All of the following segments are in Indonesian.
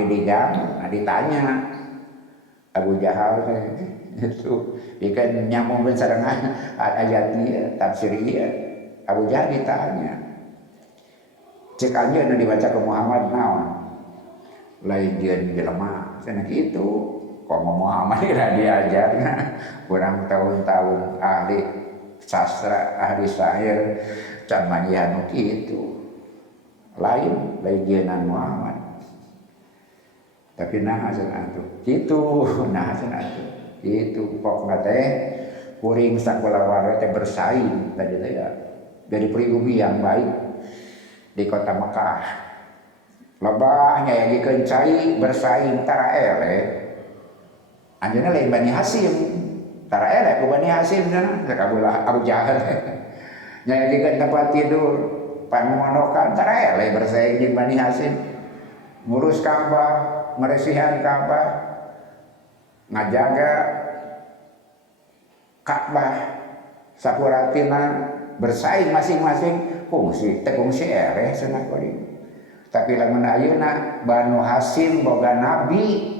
abdi digang, ditanya Abu Jahal itu ikan nyambungkan sareng ayat ieu tafsir ieu. Abu Jahal ditanya, cek anjeun dibaca ke Muhammad naon? Lain jeung jelema, cenah kitu. Kok Muhammad ira diajarna kurang tahun-tahun ahli sastra, ahli syair, can manyihan nu kitu. Lain jeung Muhammad. Tapi nah cenah atuh. Kitu, nah cenah atuh. Itu pokna teh kuring sakulara teh bersaing tadi teh ya. Jadi pribumi yang baik di kota Mekah. Loba nyayagikeun cai bersaing tara eleh. Anjeunna lain Bani Hasyim. Tara eleh ku Bani Hasyim cenah sakabelah Abu Jahal. Nyayagikeun tempat tidur, pamondokan tara eleh bersaing jeung Bani Hasyim. Ngurus Ka'bah, ngeresihan Ka'bah, ngajaga Ka'bah sapuratina bersaing masing-masing kungsi eleh cenah kuring. Tapi lamun ayeuna Banu Hasyim boga nabi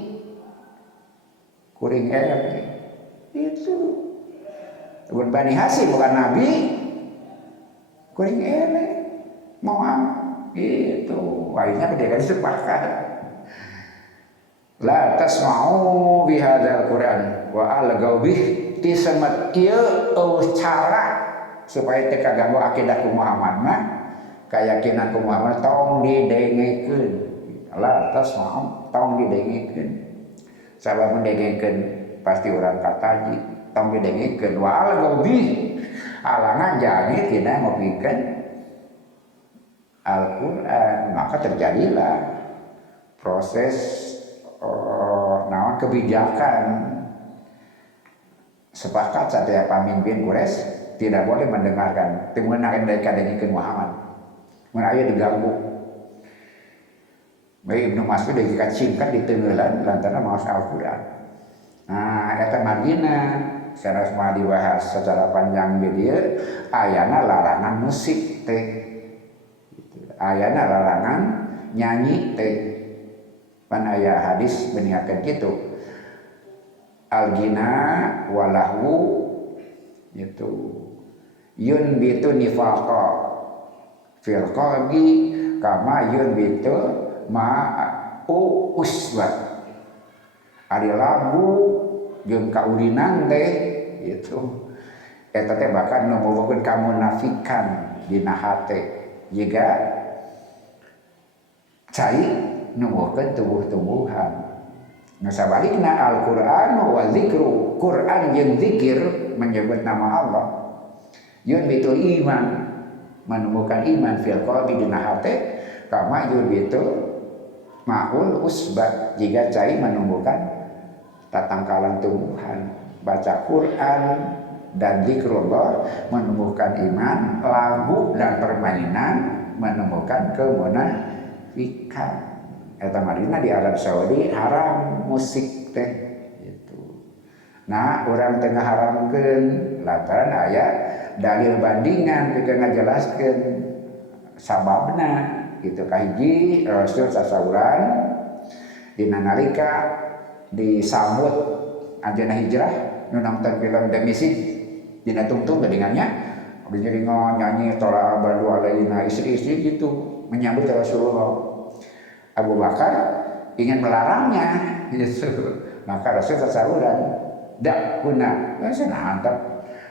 kuring eleh itu. Lamun Bani Hasyim boga nabi kuring eleh moal itu. Akhirnya mereka sepakat. La tasma'u bihadzal Qur'an wa algaw bih tisemet ieu cara supaya teu kaganggu akidah ku Muhammad mah keyakinan ku Muhammad tong didengekeun. La tasma'u tong didengekeun. Sabab mendengekeun pasti urang kataji tong didengekeun wa algaw bih alangan jani tina ngopikeun Al-Qur'an, maka terjadilah proses naon kebijakan. Sepakat setiap pemimpin Quraisy tidak boleh mendengarkan temenan mereka dengekeun Muhammad. Mun aya diganggu. Bae Ibnu Mas'ud dikacingkan di tengeulan lantaran maos Al-Qur'an. Nah, eta margina sanes mah dibahas secara panjang di dieu ayana larangan musik teh. Ayana larangan nyanyi teh. Pan aya hadis beniakeun kitu. Al-ghina walahu itu yunbitu nifaqa fil qalbi kama yunbitu ma'u usbat. Ari lagu jeung kaulinan teh itu eta teh bahkan numbobokeun kamunafikan dina hate jiga cai numbokeun tumbuh-tumbuhan. Nah sabalikna Al-Qur'an wa zikru, Qur'an jeung zikir menyebut nama Allah. Yunbitul iman, menumbuhkan iman fil qalbi dina hate, kama yunbitul ma'ul usbat, jika cai menumbuhkan tatangkalan tumbuhan. Baca Qur'an dan zikrullah menumbuhkan iman, lagu dan permainan menumbuhkan kemunafikan. Eta marina di Arab Saudi haram musik teh gitu. Nah, urang tengah haramkeun lantaran aya dalil bandingan pikeun ngajelaskeun sababna gitu. Kahiji Rasul sasauran dina nalika disambut anjeunna hijrah nu nonton film The Message dina tungtung geningannya abdi nyeringon nyanyi tola badu alaina istri-istri gitu menyambut Rasulullah. Abu Bakar ingin melarangnya gitu. Maka Rasul sasauran dak guna sana antap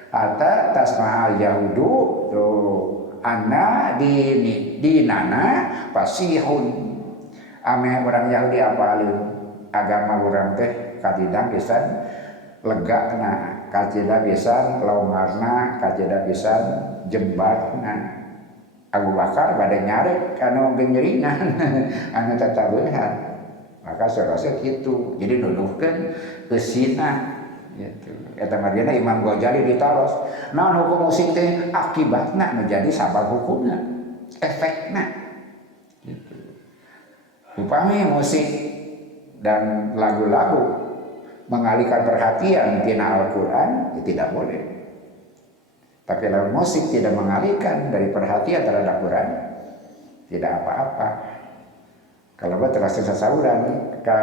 ata tasma'al yahudu tuh anna dinana fasihun ame orang Yahudi apalin agama urang teh kadidang pisan legana kajeda pisan laungarna kajeda pisan jembarna. Abu Bakar bade nyarek anu geunyeringan anu tatabehan. Maka Rasul kitu. Jadi nuduhkeun keusina gitu. Eta margina Imam Ghazali ditaros. Naon hukum musik teh akibatna menjadi sabab hukumna, efekna. Gitu. Upami musik dan lagu-lagu mengalihkan perhatian tina Al-Qur'an ya tidak boleh. Tapi kalau musik tidak mengalihkan dari perhatian terhadap Quran, tidak apa-apa. Kalau buat terasa sasauran ke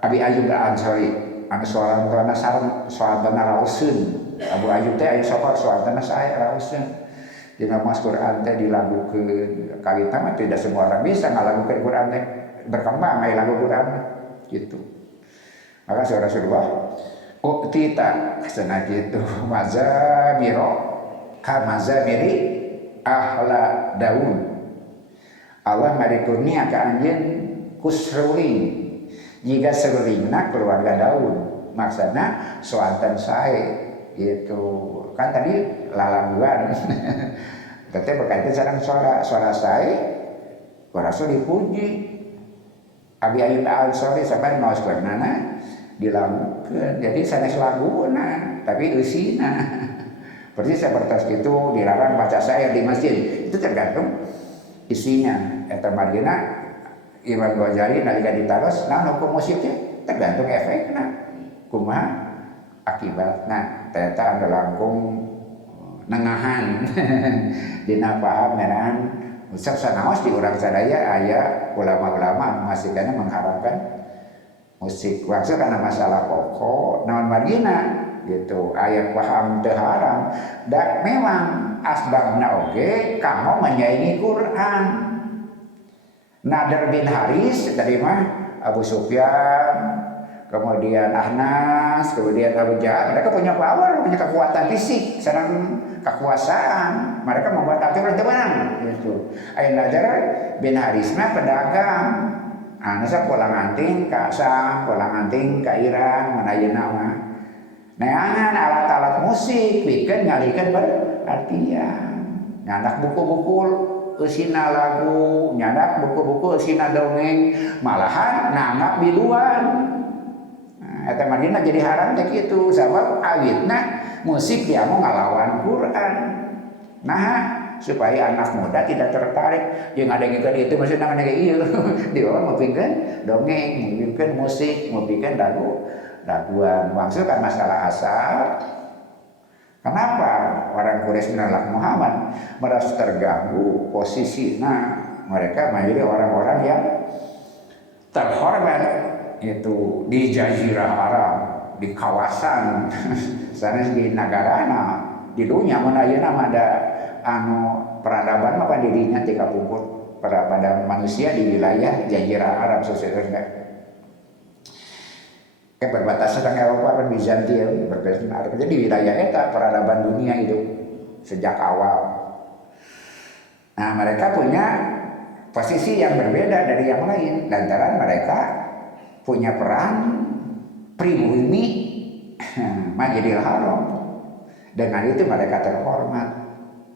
Abi Ayub Al-Ansari anu soal karena sareng soal benar rausun Abu Ayub teh aya sopar soal tanah saya rausun di nama Quran teh dilagukeun kawin mah tidak semua orang bisa ngalagukeun Quran teh berkembang aya lagu Quran gitu. Maka Rasulullah uktita cenah kitu mazamiro ka mazamiri ahla Daud. Allah marikurnia ka anjeun kusruling jika serulingna keluarga Daud. Maksudna soanten sae gitu. Kan tadi lalaguan. Teteh berkaitan sareng suara sae Rasul dipuji. Abi Ayub Al-Ansari sampai maos keunana dilagukeun. Jadi sanes laguna tapi eusina. Persis seperti itu dilarang baca syair di masjid. Itu tergantung isinya. Eta margina Imam Ghazali nalika ditaros nah hukum musiknya tergantung efekna. Kumaha akibatna eta anu langkung nengahan dina paham meunaan usap sanaos di urang sadaya aya ulama-ulama masihkannya mengharamkan musik waktu karena masalah pokok naon margina gitu aya paham teu haram dan memang asbabna oge kamu menyaingi Quran. Nadar bin Haris tadi mah Abu Sufyan, kemudian Ahnas, kemudian Abu Jahal, mereka punya power, punya kekuatan fisik, sareng kekuasaan. Mereka membuat aturan teu beunang gitu. Aya Nadar bin Haris mah pedagang. Anasa pulang anting ka Sam, pulang anting ka Iran, mana ayeuna mah. Neangan alat-alat musik bikin ngalikeun perhatian. Nyandak buku-buku eusina lagu, nyandak buku-buku eusina dongeng, malahan nanggap biduan. Nah, eta madina jadi haram teh kitu sabab awitna musik dia mau ngalawan Quran. Nah, supaya anak muda tidak tertarik jeung ngadengkeun itu maksudna ngadengkeun ieu. Dia mau pikeun dongeng, mau pikeun musik, mau pikeun laguan. Maksud kan masalah asal. Kenapa orang Quraisy menolak Muhammad? Merasa terganggu posisinya. Mereka menjadi orang-orang yang terhormat itu di Jazirah Arab, di kawasan sana di nagarana, di dunia mana ayeuna mah ada anu peradaban mah dirinya tika pungkur peradaban manusia di wilayah Jazirah Arab seseueurna. Berbatasan dengan Eropa dan Bizantium berbatasan Arab. Jadi wilayah eta peradaban dunia itu sejak awal. Nah mereka punya posisi yang berbeda dari yang lain lantaran mereka punya peran pribumi Masjidil Haram. Dengan itu mereka terhormat.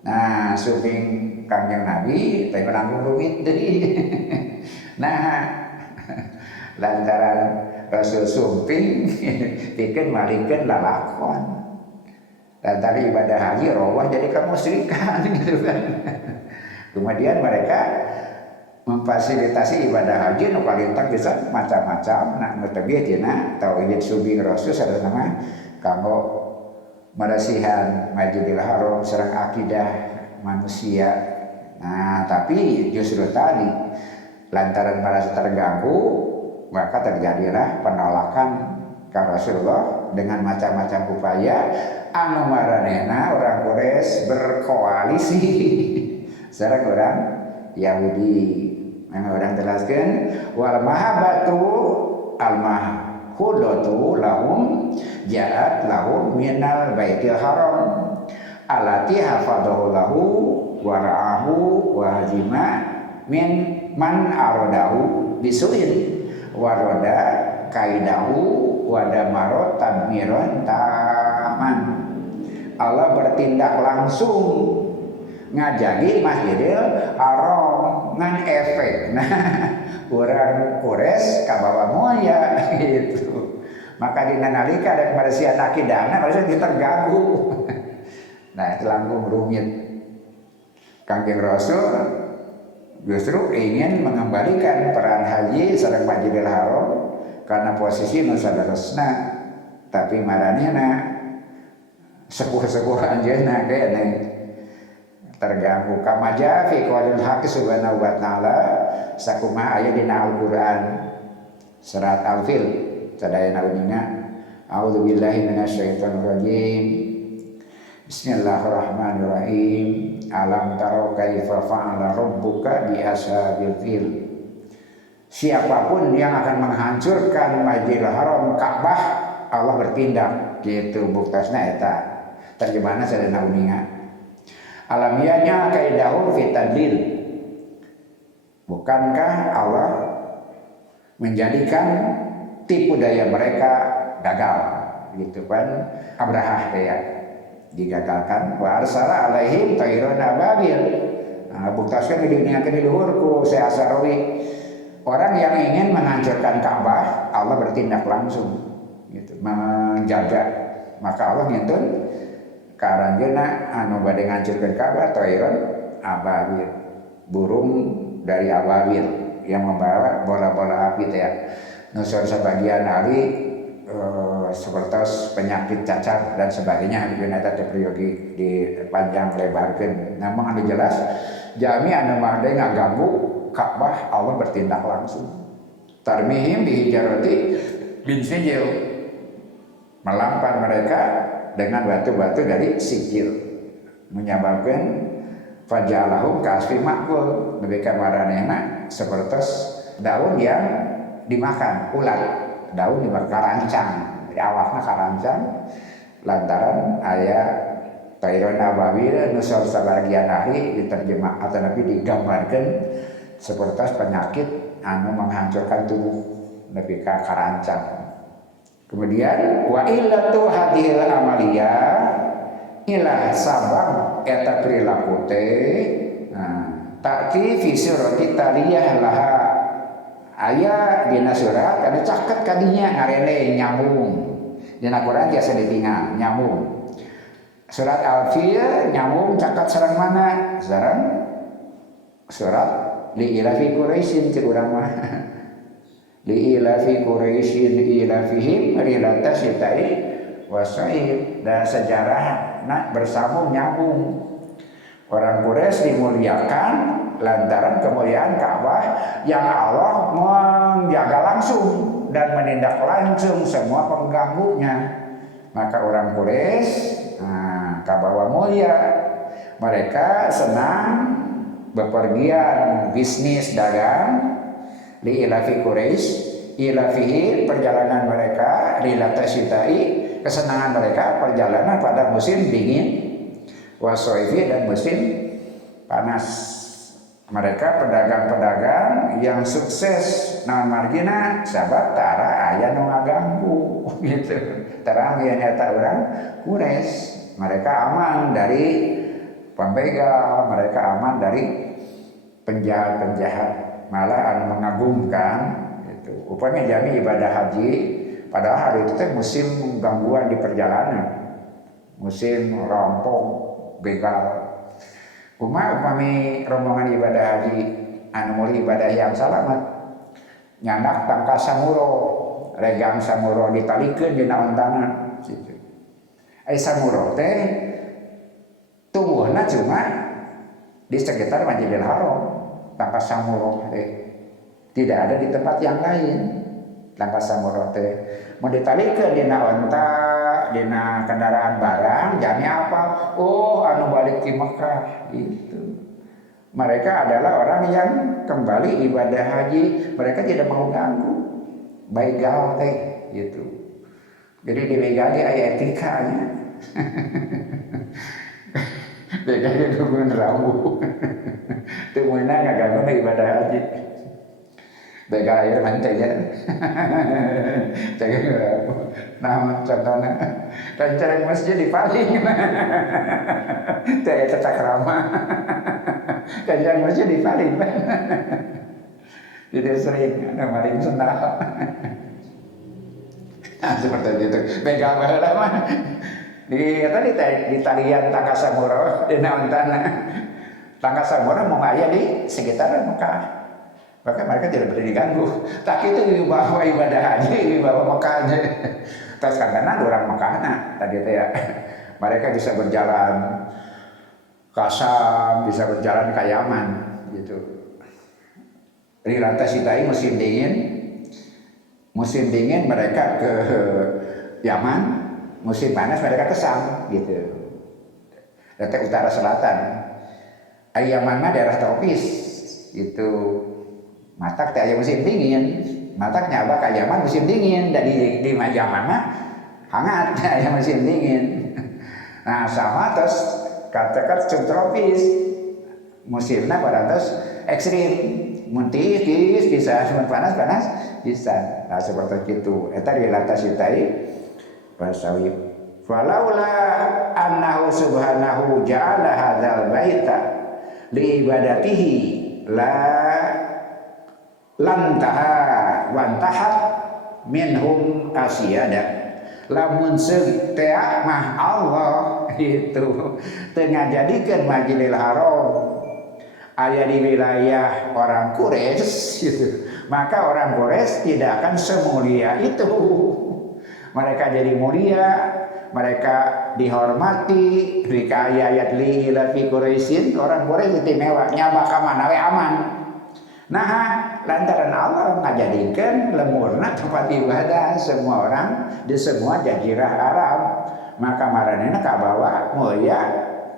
Nah suping Kangjeng Nabi tapi menanggung rumit deui. Nah lantaran Rasul sumping bikin malikeun lalakon. Dan tadi ibadah haji rawah jadi kemusyrikan gitu kan. Kemudian mereka memfasilitasi ibadah haji nu palintang bisa macam-macam. Nah, nu teu tina tauhid subing Rasul sareng nama kanggo marasihan Masjidil Haram sareng akidah manusia. Nah, tapi justru tadi lantaran merasa terganggu maka terjadilah penolakan ke Rasulullah dengan macam-macam upaya anu maranehna orang Quraisy berkoalisi sareng orang Yahudi. Yang orang jelaskan wal mahabbatu al mahhudatu lahum ja'at lahum minal baitil haram allati hafadahu lahu wa ra'ahu wa hajima min man aradahu bisuin waroda kaidahu wadamaro tadmiron taman. Allah bertindak langsung ngajagi Masjidil Haram ngan efek. Nah, orang Quraisy kabawa moya gitu. Maka dina nalika ada kebersihan akidahna harusnya diterganggu. Nah, itu langkung rumit. Kangjeng Rasul justru ingin mengembalikan peran haji sareng Masjidil Haram karena posisi nu sadaresna tapi maranehna sepuh-sepuh anjeunna kene terganggu kamaja fi qaulil haqq subhanahu wa ta'ala sakumaha aya dina Al-Qur'an surat Al-Fil sadayana unina a'udzubillahi minasyaitonirrajim bismillahirrahmanirrahim alam taro kaifa fa'ala rabbuka bi ashabil fil. Siapapun yang akan menghancurkan Masjidil Haram Ka'bah Allah bertindak gitu buktasna eta terjemahanna sadayana uninga alamianya kaidahu fi tadlil. Bukankah Allah menjadikan tipu daya mereka gagal gitu kan Abrahah ya digagalkan wa arsala alaihim tayran ababil. Buktaskan di dunia di luhurku saya Asarawi orang yang ingin menghancurkan Ka'bah Allah bertindak langsung gitu menjaga maka Allah ngintun karanjeuna anu bade ngancurkeun Ka'bah tayran ababil burung dari ababil yang membawa bola-bola api teh ya. Nusur sebagian hari seperti penyakit cacar dan sebagainya di eta teh priyogi di panjang lebarkeun. Namun anu jelas jami anu made ngaganggu Ka'bah Allah bertindak langsung. Tarmihim bihijarati bin sijil melampar mereka dengan batu-batu dari sijil menyebabkan fajalahum kasfi makul mereka maranehna seperti daun yang dimakan ulat daun dimakan karancang jadi awakna karancang lantaran aya tayron ababil nusur sabagian ahli diterjemah atau nabi digambarkan seperti penyakit anu menghancurkan tubuh nabi karancang. Kemudian wa illatu hadhil amaliyah ilah sabab eta perilaku teh takti fi surati taliyah laha aya dina surat kana caket kadinya ngarene nyambung dina Quran tiasa ditinggal nyambung surat Al-Fil nyambung caket sareng mana sareng surat li ilafi Quraisyin ti urang mah li ilafi Quraisyin ilafihim rilata sitai wasaib dan sejarah bersambung nyambung orang Quraisy dimuliakan lantaran kemuliaan Ka'bah yang Allah menjaga langsung dan menindak langsung semua pengganggunya maka orang Quraisy kabawa mulia mereka senang bepergian bisnis dagang li ilafi Quraisy ilafihi perjalanan mereka rilata sitai kesenangan mereka perjalanan pada musim dingin wasoifi dan musim panas mereka pedagang-pedagang yang sukses naon margina sabab tara aya nu ngaganggu gitu terang yang eta urang Quraisy mereka aman dari pembegal mereka aman dari penjahat-penjahat malah anu mengagumkan gitu upamanya jami ibadah haji padahal hari itu teh musim gangguan di perjalanan, musim rampok, begal. Upami rombongan ibadah haji, anu meuli ibadah yang salamet, nyandak tangkas samuro, regang samuro ditalikeun dina ontana. Gitu. Samuro teh tumbuhna cuma di sekitar Masjidil Haram, tangkas samuro teh tidak ada di tempat yang lain. Tangkas samuro teh mau ditalikeun dina onta dina kendaraan barang jami apa anu balik ke Mekah gitu mereka adalah orang yang kembali ibadah haji mereka tidak mau ganggu begal teh gitu jadi di begal aya etikanya begal itu mun rawu teu meunang ngaganggu ibadah haji begal air mantenya jaga nama contohnya rencana masjid di paling teh cetak ramah rencana masjid di paling tidak sering ada maling sendal seperti itu begal baheula mah di talian Tangkas Samuro di naontana Tangkas Samuro mau aya di sekitar Mekah maka mereka tidak boleh diganggu. Tak itu bahwa ibadah haji, bahwa Mekahnya. Terus karena orang Mekahna tadi itu ya, mereka bisa berjalan ke Syam, bisa berjalan ke Yaman, gitu. Rilatasitai musim dingin mereka ke Yaman, musim panas mereka ke Sam gitu. Datang utara selatan. Yaman mah daerah tropis itu. Matak teh aya musim dingin. Mataknya apa ka Yaman musim dingin, dan di Yaman mah hangat aya musim dingin. Nah, sama terus katakan subtropis. Musimnya pada terus ekstrim. Muntis bisa panas bisa. Nah, seperti itu. Eta dilatasitai pasawi. Falaula annahu subhanahu ja'ala hadzal baita li ibadatihi la lantaha wantahat minhum asyada. Lamun seuk teh mah Allah itu teu ngajadikeun Masjidil Haram aya di wilayah orang Quraisy gitu, maka orang Quraisy tidak akan semulia itu. Mereka jadi mulia, mereka dihormati. Rika ayat li ila fi Quraisyin, orang Quraisy istimewa, nyaba ka mana we aman. Nah, lantaran Allah ngajadikeun lemurna tempat ibadah semua orang di semua jazirah Arab, maka maranehna kabawa moya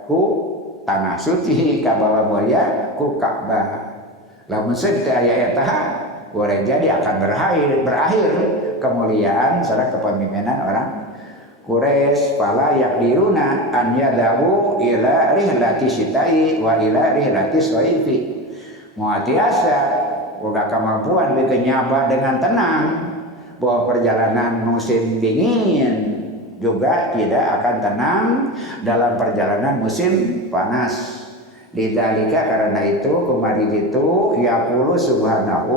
ku tanah suci, kabawa moya ku Ka'bah. Lamun seut aya eta goreng jadi akan berakhir kemuliaan serta kepemimpinan orang Quraisy. Fala yaqdiruna an yadawu ila rihlati syita'i wa ila rihlati shaifi. Muatiasa boga kemampuan bikin nyaba dengan tenang bahwa perjalanan musim dingin juga tidak akan tenang dalam perjalanan musim panas. Lidzalika karena itu kemarin itu yaqulu subhanahu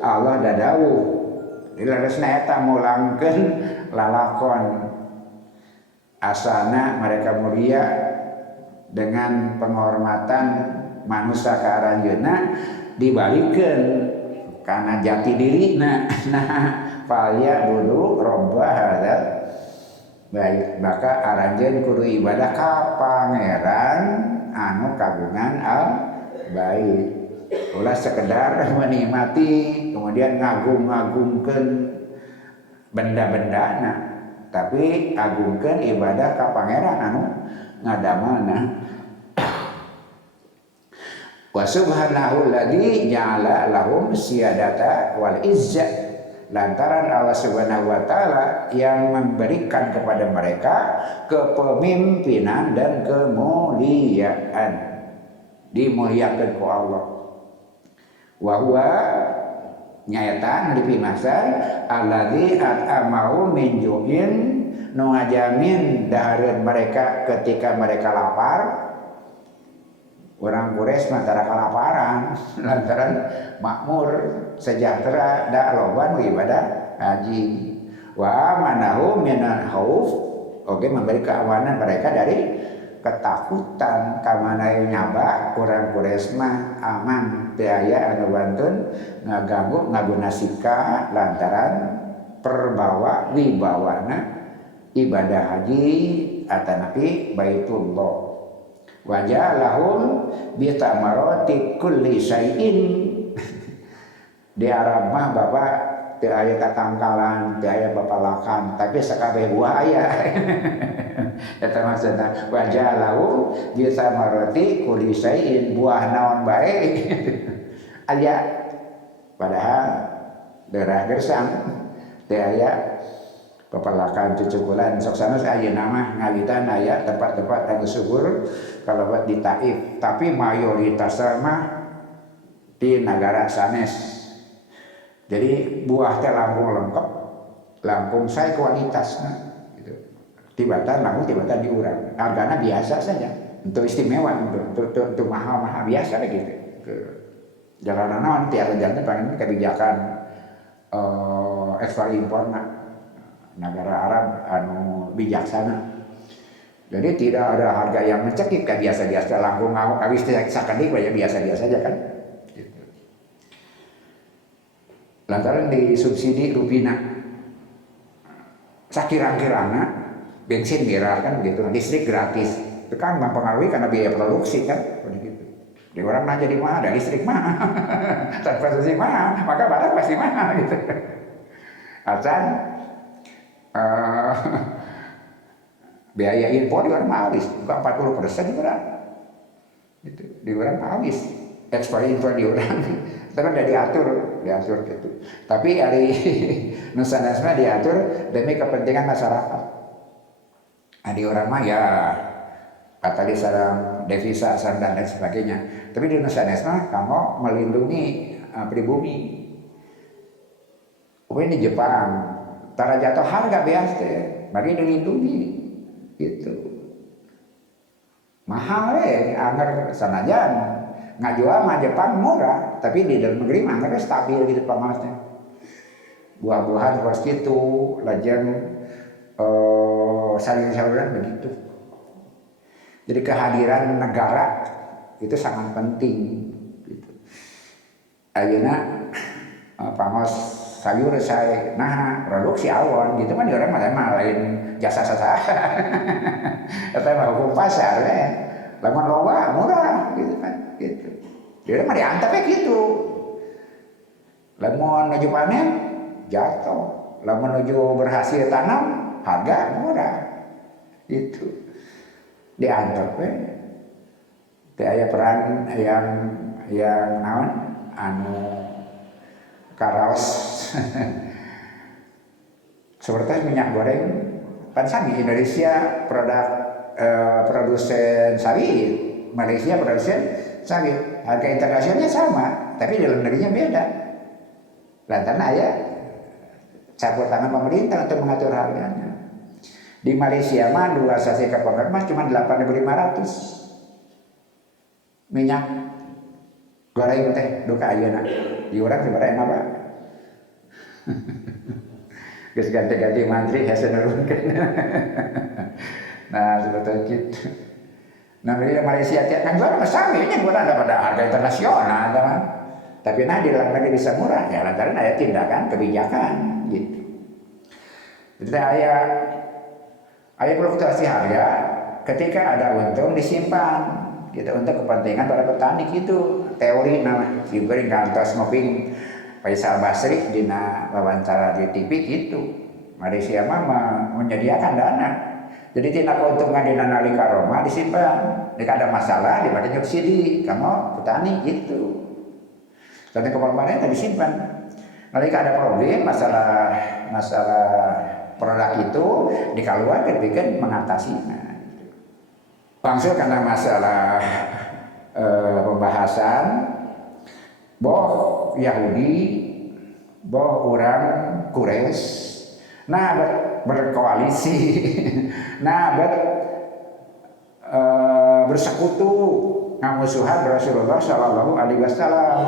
Allah dadawuh dilaresna eta mulangkeun lalakon asana mereka mulia dengan penghormatan manusia ke aranjeunna dibalikeun karena jati dirina. Nah, falya budu robba hadzal baik, maka aranjeun kudu ibadah ka pangeran anu kagungan al baik. Ulah sekedar menikmati kemudian ngagung-ngagungkeun benda-bendana, tapi agungkeun ibadah ka pangeran anu ngadamelna. Wa subhanahu alladzi ja'ala lahum siyadata wal izzah, lantaran Allah Subhanahu wa taala yang memberikan kepada mereka kepemimpinan dan kemuliaan, dimuliakan ku Allah. Wa huwa nyaeta dipimasan alladzi at'amahu min ju'in, nu ngajamin dahareun mereka ketika mereka lapar. Orang Quraisy mantara kalaparan lantaran makmur sejahtera da loban ibadah haji. Wa amanahu minal khauf, oke, memberi keamanan mereka dari ketakutan. Kamana nyaba orang Quraisy mah aman teu aya anu bantuan ngaganggu ngaguna sika lantaran perbawa wibawana ibadah haji atanapi Baitullah. Wajah lahum bitamaroti kulli syai'in. Di Arab mah bapak teu aya katangkalan, teu aya papalakan, tapi sakabeh buah aya. Eta maksudna wajah lahum bitamaroti kulli syai'in, buah naon bae aya. Padahal daerah gersang teu aya papalakan cucukulan sok sanes ayeuna mah ngawitan aya tempat-tempat anu subur kalabat di Taif, tapi mayoritas mah di negara sanes. Jadi buah teh langkung lengkap, langkung sae kualitasna gitu. Tibatan langkung tibatan diurang. Hargana biasa saja. Untuk istimewa, untuk mahal-mahal biasa gitu. Jalanan naon tiap jalan pengen kebijakan ekspor impor negara Arab anu bijaksana. Jadi tidak ada harga yang mencekik, kan biasa-biasa langkung habis sakedik ya biasa-biasa saja kan. Gitu. Lantaran disubsidi rupina. Sakirang-kirangna bensin murah kan gitu, listrik gratis. Itu kan mempengaruhi karena biaya produksi kan, begitu. Di orang mah jadi mahal, ada listrik mahal, transportasi mahal, maka barang pasti mahal gitu. Asal biaya impor di orang habis, bukan 40% di orang. Gitu. Di orang habis, ekspor impor di orang. Tapi udah diatur gitu. Tapi hari Nusa diatur demi kepentingan masyarakat. Nah, di orang mah ya kata di sarang devisa, sarang dan lain sebagainya. Tapi di Nusa kamu melindungi pribumi. Ini di Jepang, tara jatuh harga biasa, bagi dilindungi, gitu. Mahal anggar sanajan, ngajual mah Jepang murah, tapi di dalam negeri mah anggarnya stabil gitu pangosnya. Buah-buahan seperti itu, lajang saling-salingan begitu. Jadi kehadiran negara itu sangat penting. Gitu. Ayeuna pangos sayur saya, nah produksi awon gitu kan di orang mah lain jasa-jasa. Kata mah hukum pasar ya, lamun loba murah gitu kan, gitu. Dia mah diantapnya gitu. Lamun nuju panen jatuh, lamun nuju berhasil tanam harga murah, itu diantap ya. Aya peran yang naon anu karaos seperti minyak goreng kan sami Indonesia produsen sawit, Malaysia produsen sawit, harga internasionalnya sama tapi dalam negerinya beda lantaran aya campur tangan pemerintah untuk mengatur harganya. Di Malaysia mah 2 sasi kapal mah cuma 8.500 minyak goreng teh duka ayeuna di urang sebenarnya apa? Geus ganti-ganti mantri hese nurunkeun. Nah, sebetulnya gitu. Nah, di Malaysia tiap kan jual sami nya gua ada pada harga internasional teman. Tapi nah di dalam negeri bisa murah ya lantaran ada tindakan kebijakan gitu. Jadi aya fluktuasi harga ketika ada untung disimpan gitu untuk kepentingan para petani gitu. Teori nama diberi kantos ngoping Faisal Basri dina wawancara di TV gitu. Malaysia mah menyediakan dana. Jadi tina keuntungan dina nalika Roma disimpan. Jika ada masalah dibagi subsidi kamu petani gitu. Sampai kemarin tadi disimpan. Nalika ada problem masalah produk itu dikeluarkan bikin mengatasinya. Langsung karena masalah pembahasan boh Yahudi, boh orang Quraisy, nah berkoalisi, nah bersekutu ngamusuhan Rasulullah Shallallahu Alaihi Wasallam.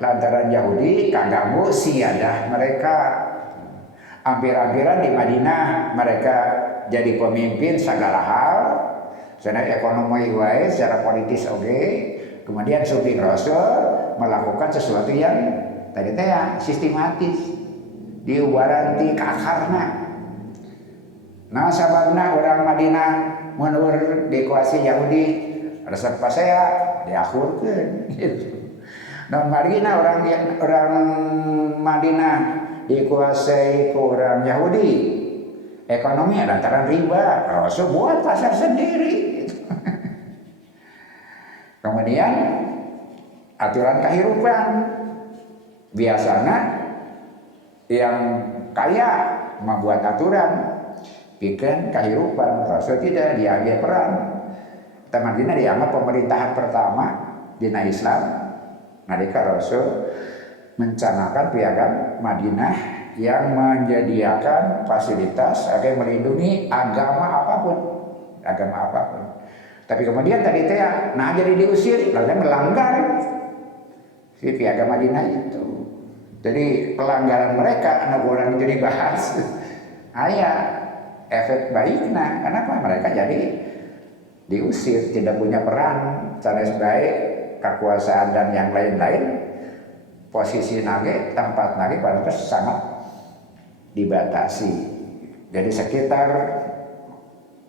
Lantaran Yahudi kaganggu siadah mereka, hampir-hampiran di Madinah mereka jadi pemimpin segala hal. Secara ekonomi wae, secara politis oke. Kemudian suping Rasul melakukan sesuatu yang tadi teh sistematis, diubaranti ke akarna. Nah sababna orang Madinah mundur dikuasai Yahudi, resep pasea diakhurkeun gitu. Nah Madinah orang Madinah dikuasai ke orang Yahudi, ekonomi lantaran riba, Rasul buat pasar sendiri. Kemudian aturan kehidupan biasanya yang kaya membuat aturan bikin kehidupan. Rasul tidak diambil peran. Madinah dianggap pemerintahan pertama di Islam. Nalika Rasul mencanangkan piagam Madinah yang menyediakan fasilitas agar melindungi agama apapun. Tapi kemudian tadi teh nah jadi diusir, lalu melanggar si piagam Madinah itu. Jadi pelanggaran mereka anak orang itu dibahas. Aya efek baiknya, kenapa mereka jadi diusir, tidak punya peran sanes baik kekuasaan dan yang lain-lain. Posisi nage, tempat nage pada sangat dibatasi. Jadi sekitar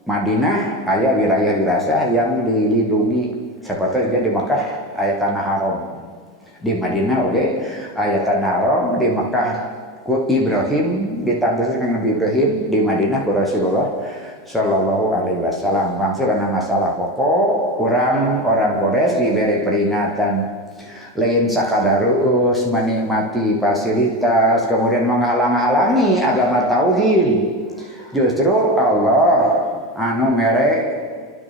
Madinah ada wilayah-wilayah yang dilindungi seperti di Makkah aya tanah haram. Di Madinah oge aya tanah haram, di Makkah ku Ibrahim ditambahkan Nabi Ibrahim, di Madinah ku Rasulullah sallallahu alaihi wasallam. Maksud karena masalah pokok orang Quraisy diberi peringatan lain sakadarus menikmati fasilitas kemudian menghalang-halangi agama tauhid. Justru Allah anu mere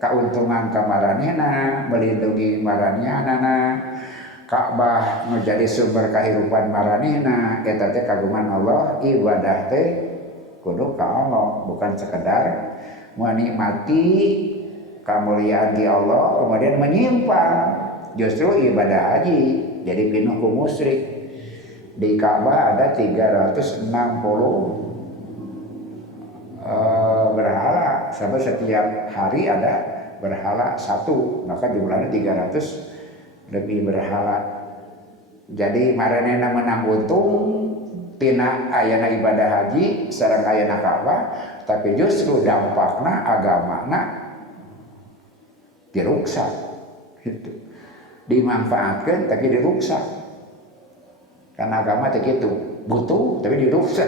kauntungan ka maranehna, melindungi maranehna, Ka'bah menjadi sumber kehidupan maranehna, eta teh kagungan Allah. Ibadah teh kudu ka Allah, bukan sekedar menikmati kemuliaan di Allah kemudian menyimpang. Justru ibadah haji jadi pinuh ku musyrik. Di Ka'bah ada 360 berhala, sampai setiap hari ada berhala satu, maka jumlahnya 300 lebih berhala. Jadi maranehna menang untung tina ayana ibadah haji sareng ayana Ka'bah, tapi justru dampakna agamana diruksak gitu. Dimanfaatkan tapi diruksak. Karena agama teh kitu, butuh tapi diruksak.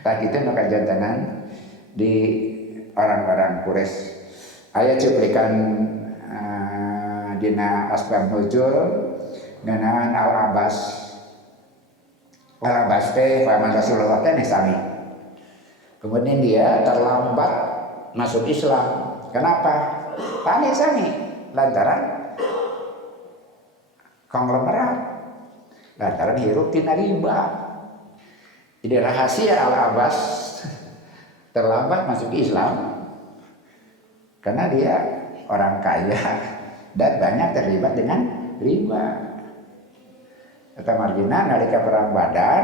Tah kitu nu kajantenan di orang-orang Quraisy. Aya cuplikan dina asbab nuzul ngeunaan Al-Abbas. Al-Abbas teh paman Rasulullah teh sami. Kemudian dia terlambat masuk Islam. Kenapa? Tani sami lantaran konglomerat, lantaran hirup tina riba. Jadi rahasia Al-Abbas terlambat masuk Islam karena dia orang kaya dan banyak terlibat dengan riba. Kata margina nalika perang Badar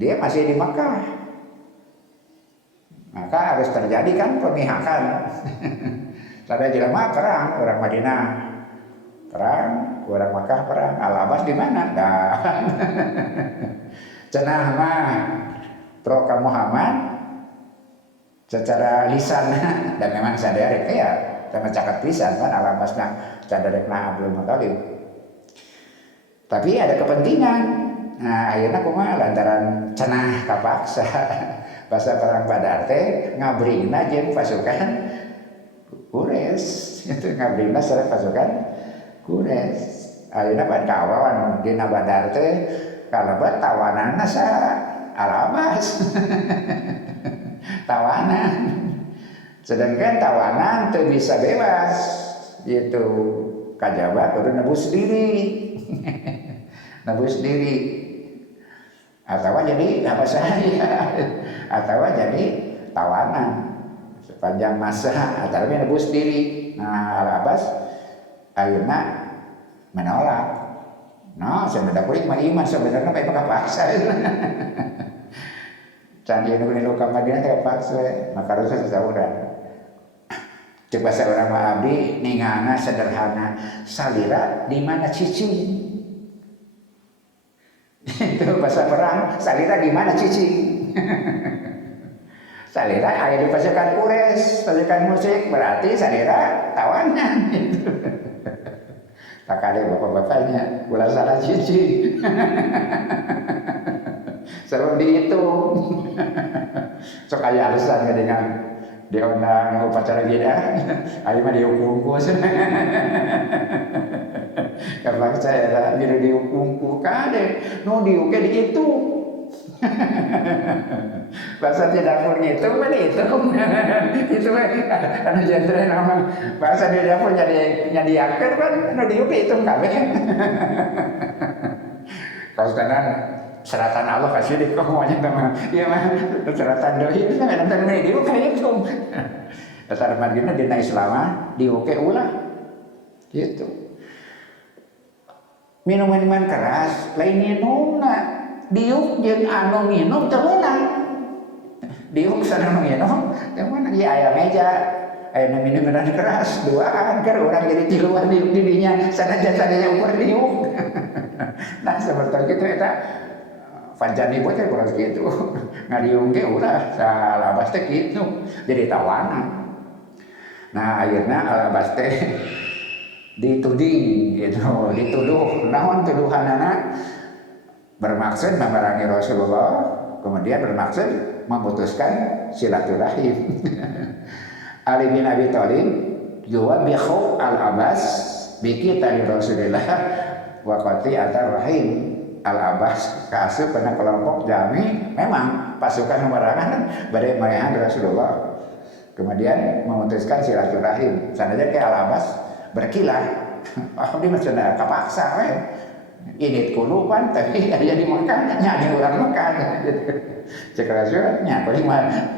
dia masih di Makkah, maka harus terjadi kan pemihakan. Sada jelema perang orang Madinah, perang orang Makkah perang. Al-Abbas di mana? Dan cenah mah pro ka Muhammad secara lisan dan memang sadarek ya sama cakat lisan kan Al-Abbas na cadarekna Abdul Muthalib. Tapi ada kepentingan. Nah, akhirnya kumaha lantaran cenah kapaksa pas perang Badar teh ngabringna jeung pasukan Quraisy. Itu ngabringna sareng pasukan Quraisy. Ayeuna pan kawan dina Badar teh kalebet tawananna sa Al-Abbas. Tawanan. Sedangkan tawanan teu bisa bebas. Gitu. Kajaba kudu nebus diri. Nebus diri. Atau jadi apa saya? Atau jadi tawanan sepanjang masa atau nebus diri. Nah, Al-Abbas ayeuna menolak. Nah, sebenarnya kulit mah iman sebenarnya bae paksa. Canggih nu ka Madinah teh paksa, maka harus sasaurang. Coba seorang mah abdi ningana sederhana, salira di mana cicing? Itu bahasa perang, salira di mana cicing? Salira aya di pasukan Quraisy, pasukan musyrik, berarti salira tawanan gitu. Tak ada bapak-bapaknya, ulah salah cicing. Seru dihitung. Sok aya alasan dengan diundang upacara beda, ayo mah dihukum-hukum. Kapag saya lah biru dihukum kade, no diuke dihitung. Bahasa tidak pun ngitung mah dihitung. Itu mah anu jentre nama bahasa di dapur nyadiakeun kan nu diuke hitung kabeh. Kalau tenan seratan Allah kasih di semuanya teman, iya mah seratan doi itu kan ada nih diuke itu. Dasar margina dina Islam diuke ulah, gitu. Minuman keras lain minumna diuk jeung anu minum teu meunang. Diuk sareng minum teu meunang ieu aya meja. Aya minuman keras duaan keur urang jadi tiluan diuk di dinya sanajan sadaya ukur diuk. Nah seperti itu eta Panjani buat kurang gitu, ngadiung ge ulah Al-Abbas teh gitu, jadi tawanan. Nah akhirnya Al-Abbas teh dituding gitu, dituduh. Naon tuduhanana? Bermaksud memerangi Rasulullah, kemudian bermaksud memutuskan silaturahim. Ali bin Abi Thalib yuwabihu al-Abbas biki tadi Rasulullah wa qati'atar rahim. Al-Abbas kasu pada kelompok Jami memang pasukan memerangan badai mayahan Rasulullah, kemudian memutuskan silaturahim. Sanadnya kayak Al-Abbas berkilah, oh dia masih ada kapaksa ini kulupan tapi aja dimakan nyari orang makan gitu. Cek Rasulnya paling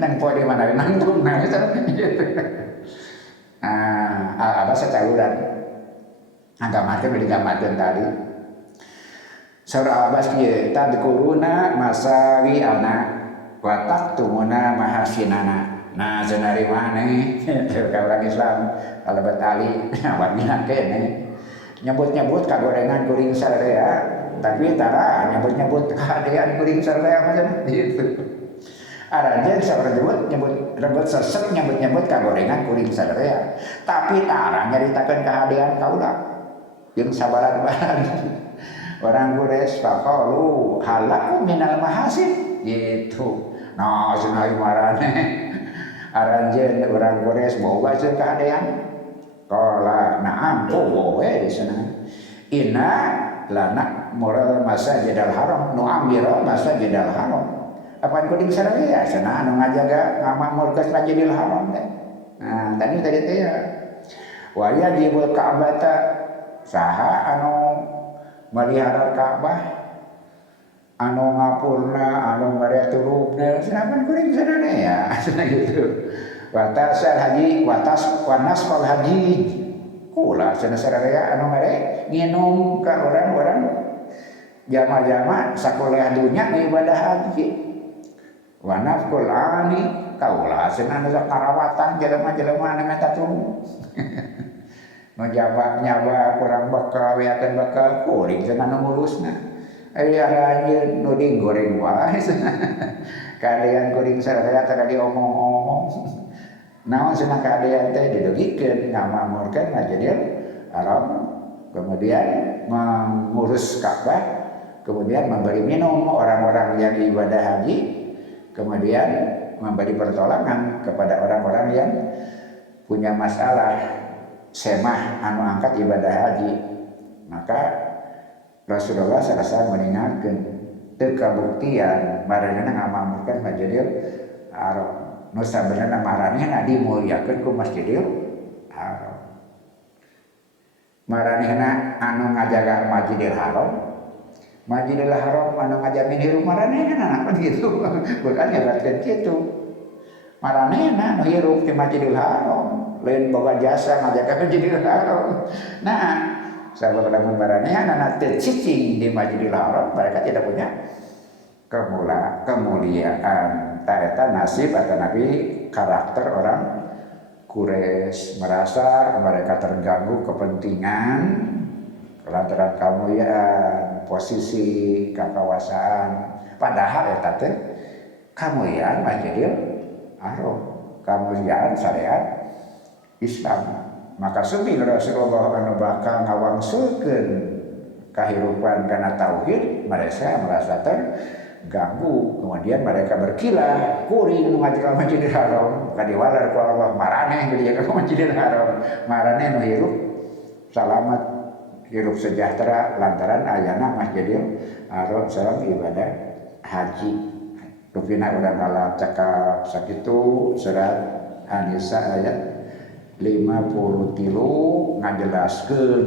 nang poe di mana nangtung nah gitu. Al-Abbas sacaluran anggamarkeun digambarkeun tadi. Surah Al-Abbas ieu tadkuruna masawi ana wa taqtumuna mahasinana. Nah senari maneh ka orang Islam kalabat Ali wabina kene nyebut-nyebut kagorengan kuring sararea tapi tara nyebut-nyebut kahadean kuring sararea macam gitu. Aranjeun sabar nyebut rebut sesek nyebut-nyebut kagorengan kuring sararea tapi tara nyaritakeun kahadean kaula jeung sabaran-baran. Orang Quraisy faqalu halaku minal mahasin gitu. Nah cenah marane aranjeun orang Quraisy boga ceuk kahadean. Qala na'am we di sana. Inna lana mural masjidil haram nu amira masjidil haram. Apaan kudu saraya cenah anu ngajaga ngamakmurkeun masjidil haram teh. Nah tadi teh ya. Wa yajibul ka'bata saha anu melihara Ka'bah anu ngapurna anu ngareturupna sanapan kuring sadana ya cenah gitu. Watasal haji wanas kal haji kula cenah sadaya anu ngare nginum ka orang-orang jama-jama sakuliah dunya ibadah haji. Wanafkul ani kaula cenah anu karawatan jelema-jelema anu meta tuluy. Nyaba kurang bakal weatan bakal kuring cenah nu ngurusna. Aranjeun nu digoreng wae cenah. Kadean kuring sararea tara diomong-omong. Naon cenah kadean teh didugikeun ngamamurkeun Masjidil Haram, kemudian mengurus Ka'bah, kemudian memberi minum orang-orang yang ibadah haji, kemudian memberi pertolongan kepada orang-orang yang punya masalah semah anu angkat ibadah haji. Maka Rasulullah sarasa mengingatkeun teu kabuktian maranehna ngamamurkeun Masjidil Haram. Nu sabenerna maranehna dimuliakeun ku Masjidil Haram. Maranehna anu ngajaga Masjidil Haram. Masjidil Haram anu ngajamin hirup maranehna kan gitu. Bukan nyabatkeun kitu. Maranehna anu hirup di Masjidil Haram. Lain boga jasa ngajaga Masjidil Haram. Nah, sahabat lamun maranehna anak tercicing di Masjidil Haram, mereka tidak punya kemuliaan. Eta nasib atau nabi karakter orang Quraisy merasa mereka terganggu kepentingan lantaran kemuliaan, posisi, kekuasaan. Padahal eta teh kemuliaan Masjidil Haram, kemuliaan syariat Islam. Maka sumi Rasulullah anu bakal ngawangsulkeun kahirupan kana tauhid, mereka merasa terganggu. Kemudian mereka berkilah kuring nu ngajaga Masjidil Haram kadiwalar ku Allah maraneh dijaga Masjidil Haram, maraneh nu hirup salamat hirup sejahtera lantaran ayana Masjidil Haram sareng ibadah haji. Rupina urang kala cakap sakitu surat An-Nisa ayat 53 ngajelaskeun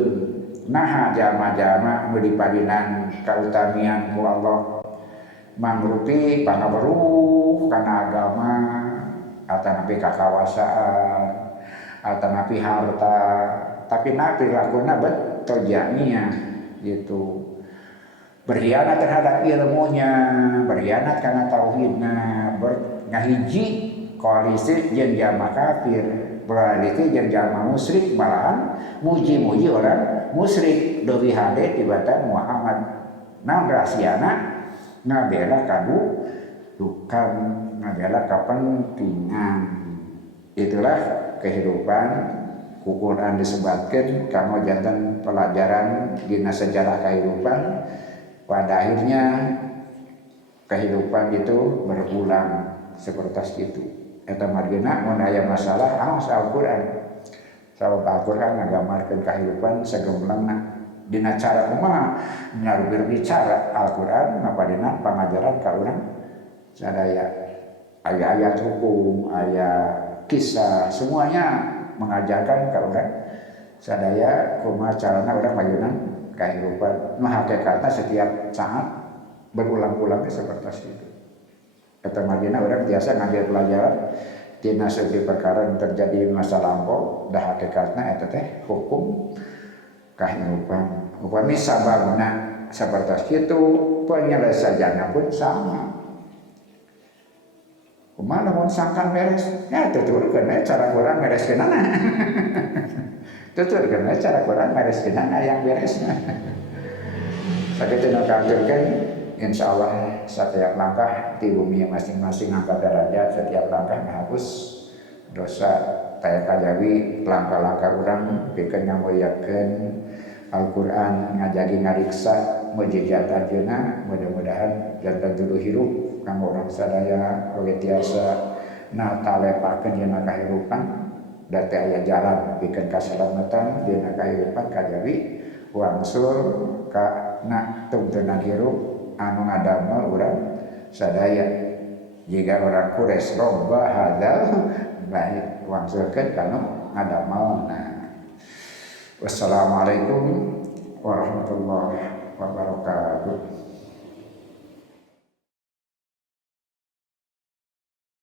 naha jama-jama nu dipadinan kautamian ku Allah mangrupi pangaweruh kana agama atanapi kakawasaan atanapi harta tapi napi lakuna betul jamiah gitu. Berkhianat terhadap ilmunya, berkhianat karena tauhidnya, ngahiji koalisi jeung jama kafir, beralih jeung jama musyrik, malahan muji-muji orang musyrik deui hade tibatan Muhammad. Naon rahasiana? Ngabela kadudukan, ngabela kepentingan. Itulah kehidupan Quran disebatkan kamu jantan pelajaran dina sejarah kehidupan. Pada akhirnya kehidupan itu berulang seperti itu. Eta margina mun aya masalah aos Al-Qur'an. Sabab Al-Qur'an nggambarkeun kehidupan sagemblengna. Dina cara kumaha nya berbicara Al-Qur'an ngapadina pangajaran ka urang sadaya. Aya ayat hukum, aya kisah, semuanya mengajarkan ka urang sadaya kumaha carana urang mayeunan kehidupan. Nu hakikatna setiap saat berulang-ulang seperti itu. Eta margina urang biasa ngambil pelajaran tina segi perkara yang terjadi di masa lampau, dah hakikatna eta teh hukum kehidupan. Upami sababna seperti itu, penyelesaiannya pun sama. Kumaha lamun sangkan beres? Ya tuturkeun we cara urang bereskeun na. Tuturkeun we cara urang bereskeun na yang beresna. Sakitu nu kaanggeurkeun insyaallah setiap langkah di bumi masing-masing angkat derajat, setiap langkah menghapus dosa. Taya kajawi langkah-langkah urang pikeun ngamuliakeun Al-Qur'an, ngajagi ngariksa mujizat ajeuna, mudah-mudahan janten dudu hirup kanggo urang sadaya oge tiasa natalepakeun dina kahirupan da teh aya jalan pikeun kasalamatan dina kahirupan kajawi wangsul kana tungteunan hirup anu ngadamel urang sadaya. Jika orang kures robba hadal baik wangsulkeun kanu ngadamelna. Wassalamualaikum warahmatullahi wabarakatuh.